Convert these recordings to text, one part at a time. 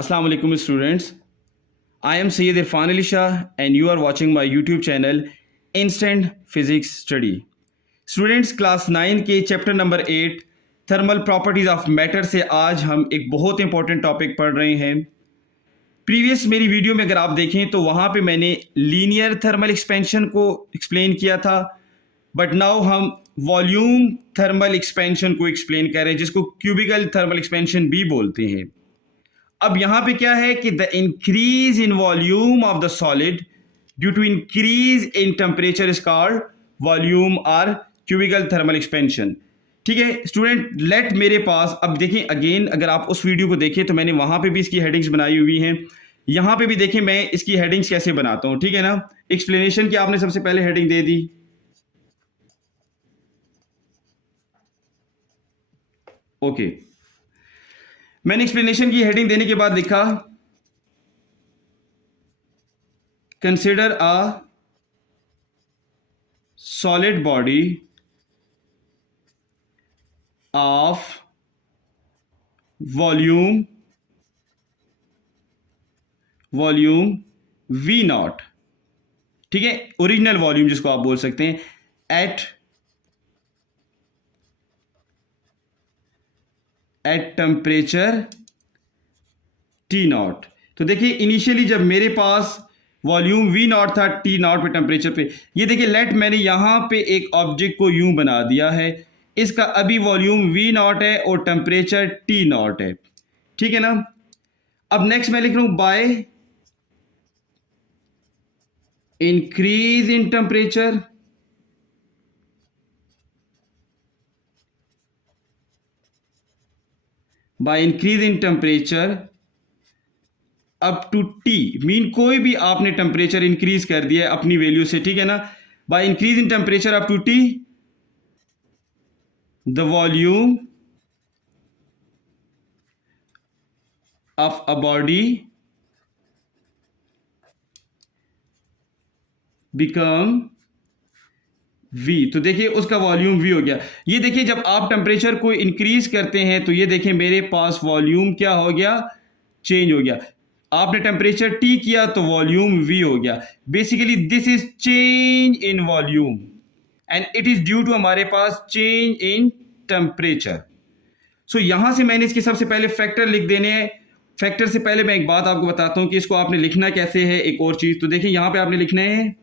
Assalamu alaikum students. I am Sayyid Irfan Ali Shah and you are watching my YouTube channel Instant Physics Study. Students class 9 के chapter number 8 thermal properties of matter से आज हम एक बहुत important topic पढ़ रहे हैं। Previous मेरी वीडियो में अगर आप देखें तो वहाँ पे मैंने लीनियर थर्मल एक्सपेंशन को एक्सप्लेन किया था, बट नाउ हम वॉल्यूम थर्मल एक्सपेंशन को एक्सप्लेन कर रहे हैं जिसको क्यूबिकल थर्मल एक्सपेंशन भी बोलते हैं। अब यहाँ पे क्या है कि the increase in volume of the solid due to increase in temperature is called volume और क्यूबिकल थर्मल एक्सपेंशन। ठीक है स्टूडेंट, लेट मेरे पास अब देखें अगेन, अगर आप उस वीडियो को देखें तो मैंने वहाँ पे भी इसकी हेडिंग्स बनाई हुई हैं, यहाँ पे भी देखें मैं इसकी हेडिंग्स कैसे बनाता हूँ। ठीक है ना, एक्सप्लेनेशन की आपने सबसे पहले हेडिंग दे दी, ओके मैंने एक्सप्लेनेशन की हेडिंग देने के बाद लिखा consider a solid body of volume V not, ठीक है, ओरिजिनल वॉल्यूम जिसको आप बोल सकते हैं, एट टेम्परेचर T नॉट। तो देखिए इनिशियली जब मेरे पास वॉल्यूम V नॉट था T नॉट पे टेम्परेचर पे, ये देखिए लेट मैंने यहां पे एक ऑब्जेक्ट को यूं बना दिया है, इसका अभी वॉल्यूम V नॉट है और टेम्परेचर T नॉट है। ठीक है ना, अब नेक्स्ट मैं लिख रहा हूं by increase in temperature by increase in temperature up to T, mean कोई भी आपने टेम्परेचर इंक्रीज कर दिया है अपनी वैल्यू से, ठीक है ना, by increase in temperature up to T the volume of a body become V। तो देखिए उसका वॉल्यूम V हो गया। ये देखिए जब आप टेम्परेचर को इंक्रीज करते हैं तो ये देखिए मेरे पास वॉल्यूम क्या हो गया, चेंज हो गया। आपने टेम्परेचर T किया तो वॉल्यूम V हो गया। Basically this is change in volume and it is due to हमारे पास चेंज इन टेम्परेचर। सो यहां से मैंने इसके सबसे पहले फैक्टर लिख देने हैं। फैक्टर से पहले मैं एक बात आपको बताता हूं कि इसको आपने लिखना कैसे है। एक और चीज तो देखिए यहां पे आपने लिखना है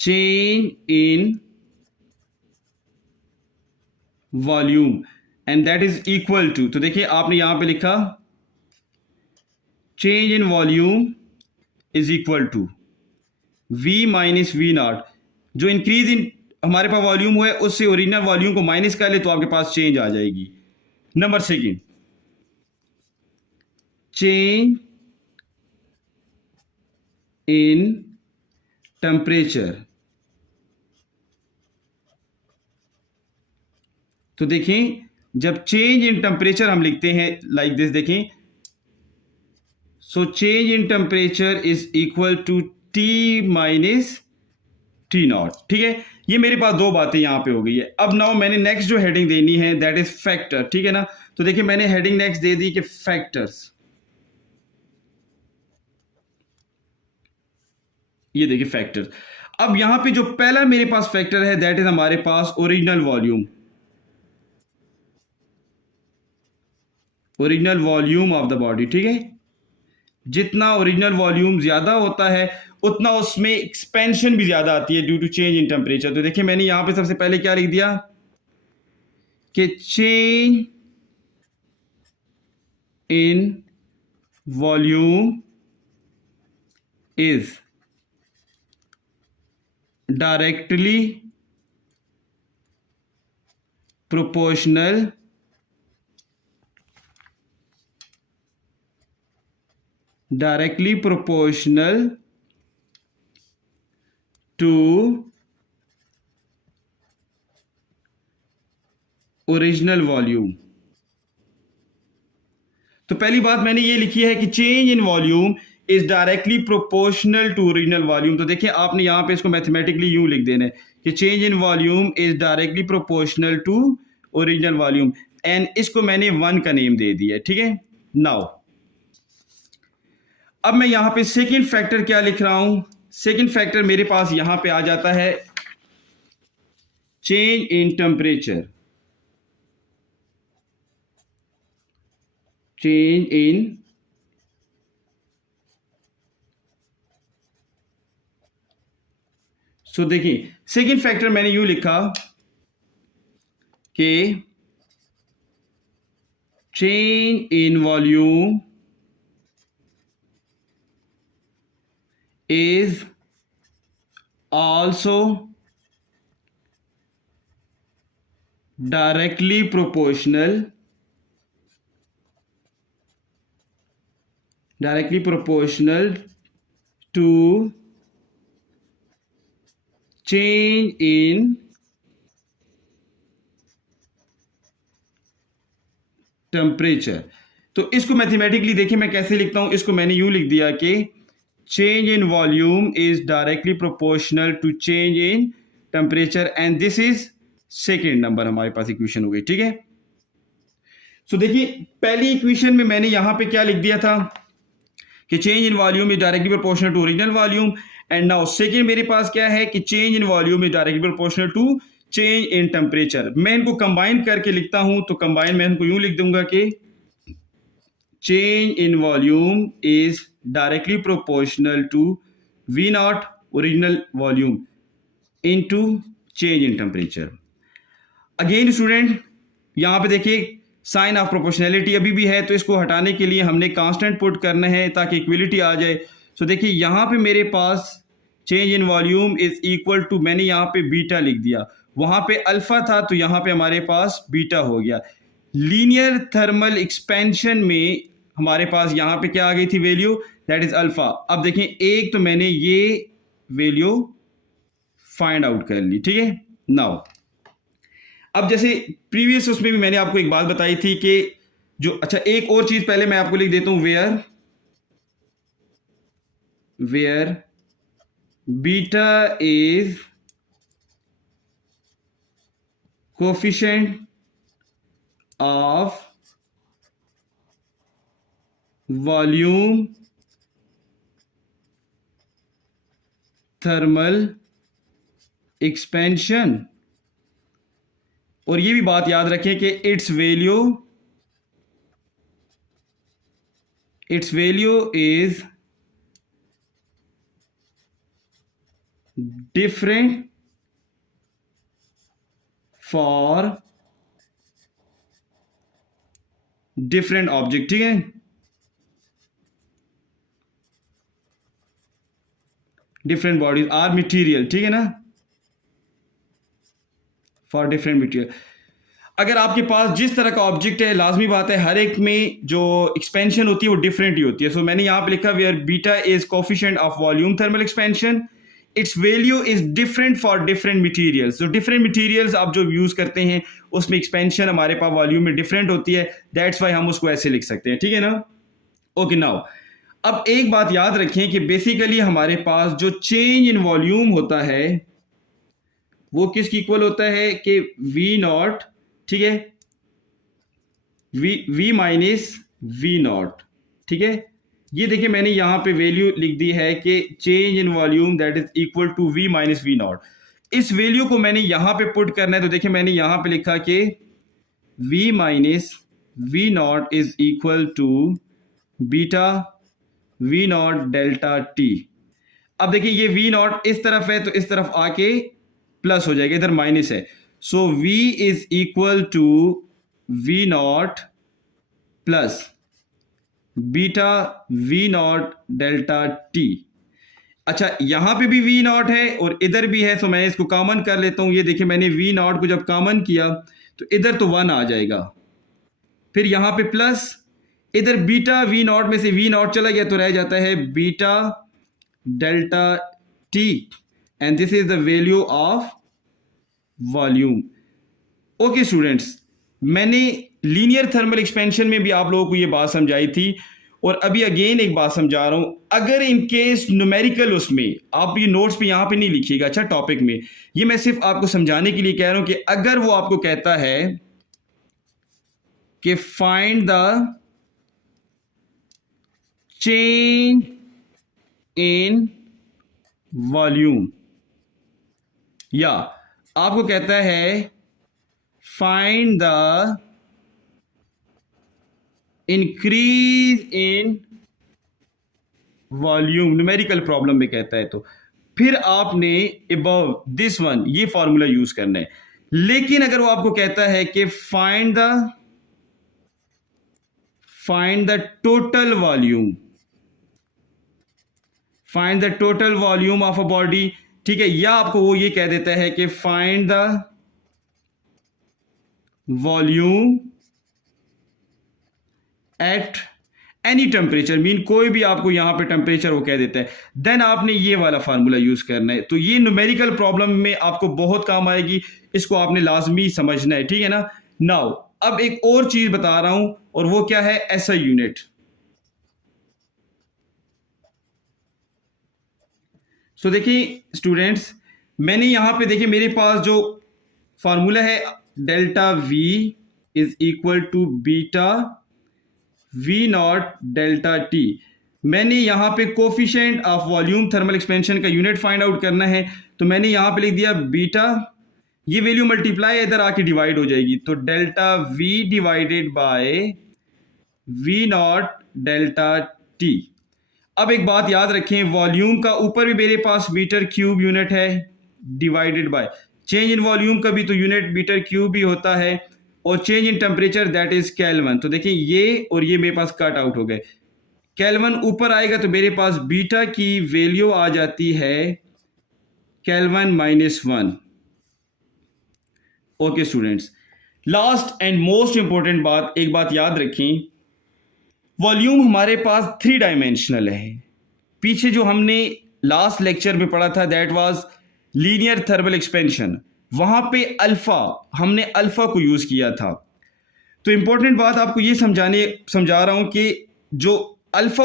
change in volume and that is equal to, तो देखिए आपने यहां पे लिखा change in volume is equal to V minus V not. जो इंक्रीज इन हमारे पास वॉल्यूम हुआ है उससे ओरिजिनल वॉल्यूम को माइनस कर ले तो आपके पास चेंज आ जाएगी। Number second, change in temperature. तो देखें जब चेंज इन टेम्परेचर हम लिखते हैं लाइक दिस, देखें so change in temperature is equal to T minus T naught. ठीक है, ये मेरे पास दो बातें यहां पे हो गई है। अब नाउ मैंने नेक्स्ट जो हेडिंग देनी है दैट इज फैक्टर। ठीक है ना, तो देखिए मैंने हेडिंग नेक्स्ट दे दी कि फैक्टर्स। ये देखिए फैक्टर्स। अब यहां पे जो पहला मेरे पास फैक्टर है दैट इज हमारे पास original volume, original volume of the body. ठीक है, जितना ओरिजिनल वॉल्यूम ज्यादा होता है उतना उसमें एक्सपेंशन भी ज्यादा आती है due to change in temperature. तो देखिए मैंने यहां पे सबसे पहले क्या लिख दिया कि change in volume is directly proportional to original volume. तो पहली बात मैंने ये लिखी है कि change in volume is directly proportional to original volume. तो देखिए आपने यहां पे इसको मैथमेटिकली यूं लिख देना है कि change in volume is directly proportional to original volume. And इसको मैंने 1 का नेम दे दिया, ठीक है। नाउ अब मैं यहां पे सेकंड फैक्टर क्या लिख रहा हूं, सेकंड फैक्टर मेरे पास यहां पे आ जाता है change in temperature, change in so देखिए सेकंड फैक्टर मैंने यूं लिखा कि change in volume is also directly proportional to change in temperature. तो इसको मैथमेटिकली देखिए मैं कैसे लिखता हूं, इसको मैंने यूं लिख दिया कि change in volume is directly proportional to change in temperature and this is second number हमारे पास इक्वेशन हो गई, ठीक है। सो देखिए पहली इक्वेशन में मैंने यहां पे क्या लिख दिया था कि change in volume is directly proportional to original volume, and now second मेरे पास क्या है कि change in volume is directly proportional to change in temperature. मैं इनको कंबाइन करके लिखता हूं, तो कंबाइन मैं इनको यूं लिख दूंगा कि change in volume is directly proportional to V naught original volume into change in temperature। Again student यहां पे देखिए साइन ऑफ प्रोपोर्शनैलिटी अभी भी है, तो इसको हटाने के लिए हमने कांस्टेंट पुट करना है ताकि इक्वलिटी आ जाए। सो देखिए यहां पे मेरे पास change in volume is equal to, मैंने यहां पे बीटा लिख दिया, वहां पे अल्फा था तो यहां पे हमारे पास बीटा हो गया। लीनियर थर्मल एक्सपेंशन में हमारे पास यहां पे क्या आ गई थी वैल्यू, दैट इज अल्फा। अब देखें एक तो मैंने ये वैल्यू फाइंड आउट कर ली, ठीक है। नाउ अब जैसे प्रीवियस उसमें भी मैंने आपको एक बात बताई थी कि जो, अच्छा एक और चीज पहले मैं आपको लिख देता हूं, where beta is coefficient of volume thermal expansion, और ये भी बात याद रखें कि its value is different for different object, ठीक है। डिफरेंट बॉडीज आर मटेरियल, ठीक है ना, फॉर डिफरेंट मटेरियल। अगर आपके पास जिस तरह का ऑब्जेक्ट है, लाजमी बात है हर एक में जो एक्सपेंशन होती है वो डिफरेंट ही होती है। सो मैंने यहां पे लिखा where beta is coefficient of volume thermal expansion, its value is different for different materials. जो डिफरेंट मटेरियल्स आप जो यूज करते हैं उसमें एक्सपेंशन हमारे पास वॉल्यूम में डिफरेंट होती है, दैट्स वाई हम उसको ऐसे लिख सकते हैं, ठीक है ना। ओके नाउ अब एक बात याद रखें कि बेसिकली हमारे पास जो चेंज इन वॉल्यूम होता है वो किसकी इक्वल होता है कि वी नॉट, ठीक है, वी माइनस वी नॉट, ठीक है। ये देखिए मैंने यहां पे वैल्यू लिख दी है कि change in volume that is equal to V minus V naught. इस वैल्यू को मैंने यहां पे पुट करना है, तो देखिए मैंने यहां पे लिखा कि V minus V naught is equal to beta V naught delta T. अब देखिए ये वी नॉट इस तरफ है तो इस तरफ आके प्लस हो जाएगा, इधर माइनस है। So v is equal to V naught plus beta V naught delta T. अच्छा यहां पे भी वी नॉट है और इधर भी है, सो मैं इसको कॉमन कर लेता हूं। ये देखिए मैंने वी नॉट को जब कॉमन किया तो इधर तो 1 आ जाएगा, फिर यहां पे प्लस, इधर बीटा वी नॉट में से वी नॉट चला गया तो रह जाता है beta delta T, and this is the value of volume. Okay students, मैंने लीनियर थर्मल एक्सपेंशन में भी आप लोगों को ये बात समझाई थी और अभी अगेन एक बात समझा रहा हूं। अगर इन केस न्यूमेरिकल उसमें आप ये नोट्स पे यहां पे नहीं लिखिएगा, अच्छा टॉपिक में, ये मैं सिर्फ आपको समझाने के लिए कह रहा हूं कि अगर वो आपको कहता है कि find the change in volume, या आपको कहता है find the increase in volume, numerical problem में कहता है। तो फिर आपने अबव दिस वन ये फॉर्मूला यूज करना है। लेकिन अगर वो आपको कहता है कि find the total volume, find the total volume of a body, ठीक है, या आपको वो ये कह देता है कि find the volume at any temperature, mean कोई भी आपको यहां पे टेम्परेचर वो कह देता है, देन आपने ये वाला फार्मूला यूज करना है। तो ये न्यूमेरिकल प्रॉब्लम में आपको बहुत काम आएगी, इसको आपने लाजमी समझना है, ठीक है ना। नाउ अब एक और चीज बता रहा हूं, और वो क्या है, एसआई यूनिट। सो देखिए स्टूडेंट्स, मैंने यहां पे देखिए मेरे पास जो फार्मूला है delta V is equal to beta V naught delta T. मैंने यहां पे coefficient of volume thermal expansion का यूनिट फाइंड आउट करना है, तो मैंने यहां पे लिख दिया बीटा, ये वैल्यू मल्टीप्लाई इधर आके डिवाइड हो जाएगी, तो delta V divided by V naught delta T. अब एक बात याद रखें, वॉल्यूम का ऊपर भी मेरे पास मीटर क्यूब यूनिट है, divided by change in volume का भी तो यूनिट मीटर क्यूब भी होता है, और change in temperature that is kelvin. तो देखिए ये और ये मेरे पास कट आउट हो गए, केल्विन ऊपर आएगा तो मेरे पास बीटा की वैल्यू आ जाती है kelvin -1। Okay students, last and most important बात, एक बात याद रखें, वॉल्यूम हमारे पास 3 डायमेंशनल है। पीछे जो हमने लास्ट लेक्चर में पढ़ा था that was linear thermal expansion, वहां पे अल्फा, हमने अल्फा को यूज किया था। तो इंपॉर्टेंट बात आपको ये समझा रहा हूं कि जो अल्फा